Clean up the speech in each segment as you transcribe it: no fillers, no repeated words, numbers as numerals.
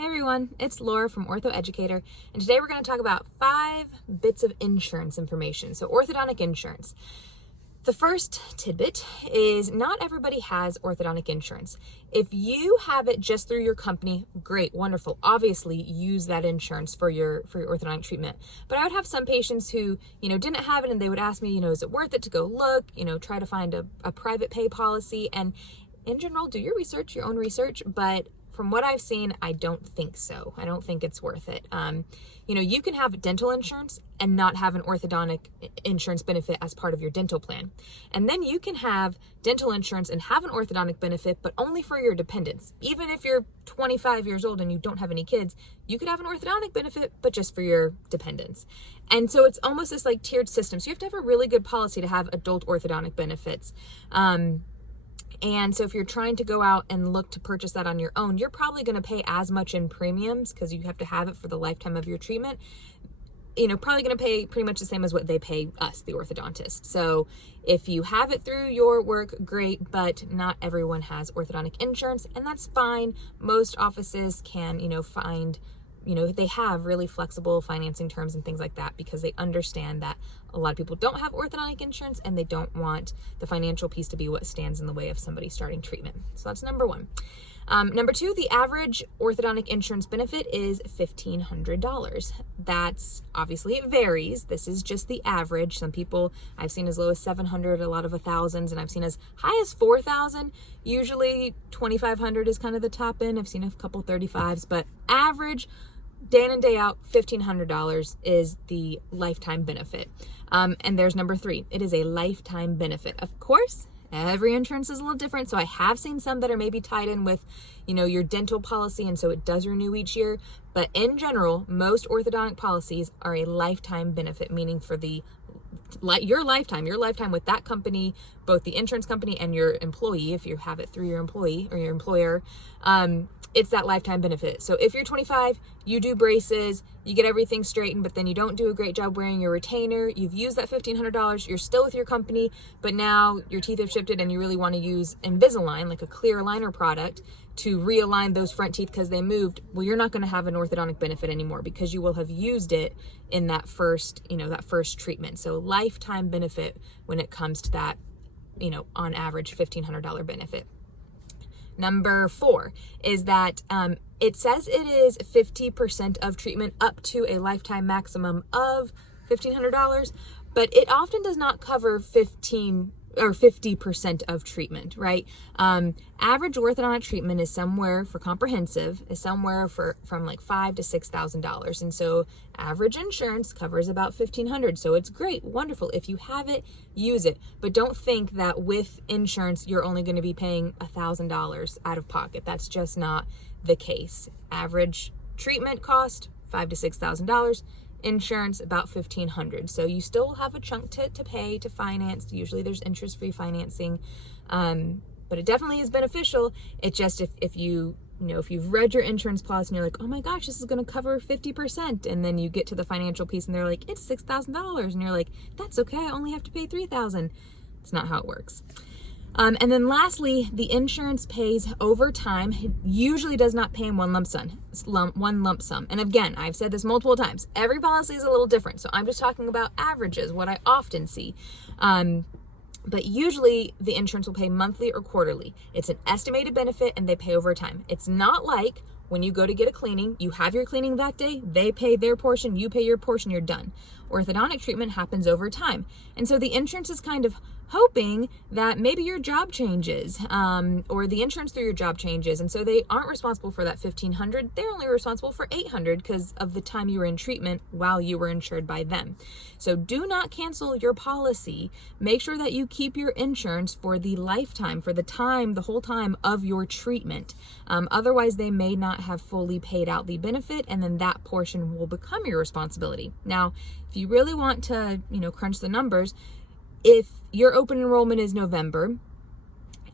Hey everyone, it's Laura from Ortho Educator, and today we're going to talk about 5 bits of insurance information. So orthodontic insurance. The first tidbit is not everybody has orthodontic insurance. If you have it just through your company, great, wonderful. Obviously, use that insurance for your orthodontic treatment. But I would have some patients who, didn't have it, and they would ask me, is it worth it to go look, try to find a private pay policy, and in general, do your research, your own research, but from what I've seen, I don't think so. I don't think it's worth it. You can have dental insurance and not have an orthodontic insurance benefit as part of your dental plan. And then you can have dental insurance and have an orthodontic benefit, but only for your dependents. Even if you're 25 years old and you don't have any kids, you could have an orthodontic benefit, but just for your dependents. And so it's almost this like tiered system. So you have to have a really good policy to have adult orthodontic benefits. And so if you're trying to go out and look to purchase that on your own, you're probably going to pay as much in premiums because you have to have it for the lifetime of your treatment. Probably going to pay pretty much the same as what they pay us, the orthodontist. So if you have it through your work, great, but not everyone has orthodontic insurance, and that's fine. Most offices can, find they have really flexible financing terms and things like that because they understand that a lot of people don't have orthodontic insurance and they don't want the financial piece to be what stands in the way of somebody starting treatment. So that's number one. Number two, the average orthodontic insurance benefit is $1,500. That's obviously, it varies. This is just the average. Some people I've seen as low as $700, a lot of $1,000s, and I've seen as high as $4,000. Usually $2,500 is kind of the top end. I've seen a couple 35s, but average, day in and day out, $1,500 is the lifetime benefit. And there's number three. It is a lifetime benefit. Of course, every insurance is a little different. So I have seen some that are maybe tied in with, your dental policy, and so it does renew each year. But in general, most orthodontic policies are a lifetime benefit, meaning for your lifetime with that company, both the insurance company and your employee, if you have it through your employee or your employer, it's that lifetime benefit. So if you're 25, you do braces, you get everything straightened, but then you don't do a great job wearing your retainer, you've used that $1,500, you're still with your company, but now your teeth have shifted and you really want to use Invisalign, like a clear aligner product, to realign those front teeth because they moved. Well, you're not going to have an orthodontic benefit anymore because you will have used it in that first treatment. So lifetime benefit when it comes to that, on average $1,500 benefit. Number 4 is that it says it is 50% of treatment up to a lifetime maximum of $1,500, but it often does not cover 50% of treatment, right? Average orthodontic treatment is somewhere for comprehensive is somewhere from like $5,000 to $6,000, and so average insurance covers about $1,500. So it's great, wonderful. If you have it, use it, but don't think that with insurance you're only going to be paying $1,000 out of pocket. That's just not the case. Average treatment cost $5,000 to $6,000. Insurance about $1,500. So you still have a chunk to pay to finance. Usually there's interest-free financing, but it definitely is beneficial. It just if you've read your insurance policy and you're like, oh my gosh, this is going to cover 50%, and then you get to the financial piece and they're like, it's $6,000, and you're like, that's okay, I only have to pay $3,000. It's not how it works. And then lastly, the insurance pays over time. It usually does not pay in one lump sum. And again, I've said this multiple times. Every policy is a little different. So I'm just talking about averages, what I often see. But usually the insurance will pay monthly or quarterly. It's an estimated benefit and they pay over time. It's not like when you go to get a cleaning, you have your cleaning that day, they pay their portion, you pay your portion, you're done. Orthodontic treatment happens over time. And so the insurance is kind of hoping that maybe your job changes, or the insurance through your job changes, and so they aren't responsible for that $1,500. They're only responsible for $800 because of the time you were in treatment while you were insured by them. So do not cancel your policy. Make sure that you keep your insurance for the lifetime, for the whole time of your treatment. Otherwise, they may not have fully paid out the benefit, and then that portion will become your responsibility. Now, if you really want to, crunch the numbers, if your open enrollment is November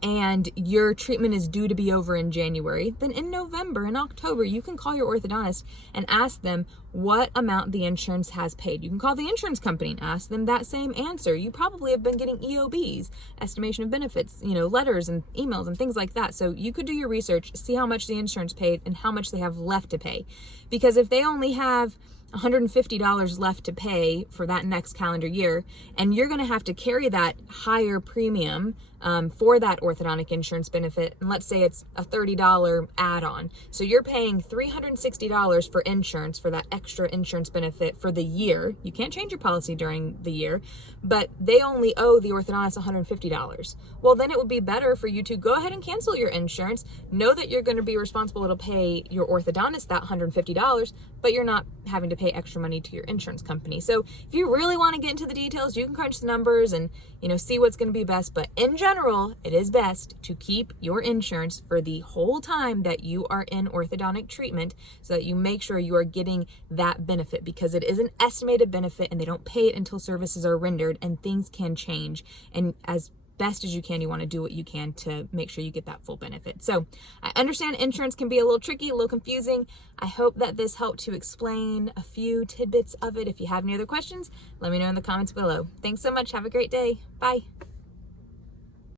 and your treatment is due to be over in January, then in November and October, you can call your orthodontist and ask them what amount the insurance has paid. You can call the insurance company and ask them that same answer. You probably have been getting EOBs, estimation of benefits, letters and emails and things like that. So you could do your research, see how much the insurance paid and how much they have left to pay. Because if they only have $150 left to pay for that next calendar year, and you're going to have to carry that higher premium for that orthodontic insurance benefit, and let's say it's a $30 add-on. So you're paying $360 for insurance for that extra insurance benefit for the year. You can't change your policy during the year, but they only owe the orthodontist $150. Well, then it would be better for you to go ahead and cancel your insurance, know that you're going to be responsible to pay your orthodontist that $150, but you're not having to pay extra money to your insurance company. So if you really want to get into the details, you can crunch the numbers and see what's going to be best. But in general, it is best to keep your insurance for the whole time that you are in orthodontic treatment, so that you make sure you are getting that benefit, because it is an estimated benefit and they don't pay it until services are rendered, and things can change. And as best as you can, you want to do what you can to make sure you get that full benefit. So I understand insurance can be a little tricky, a little confusing. I hope that this helped to explain a few tidbits of it. If you have any other questions, let me know in the comments below. Thanks so much. Have a great day. Bye.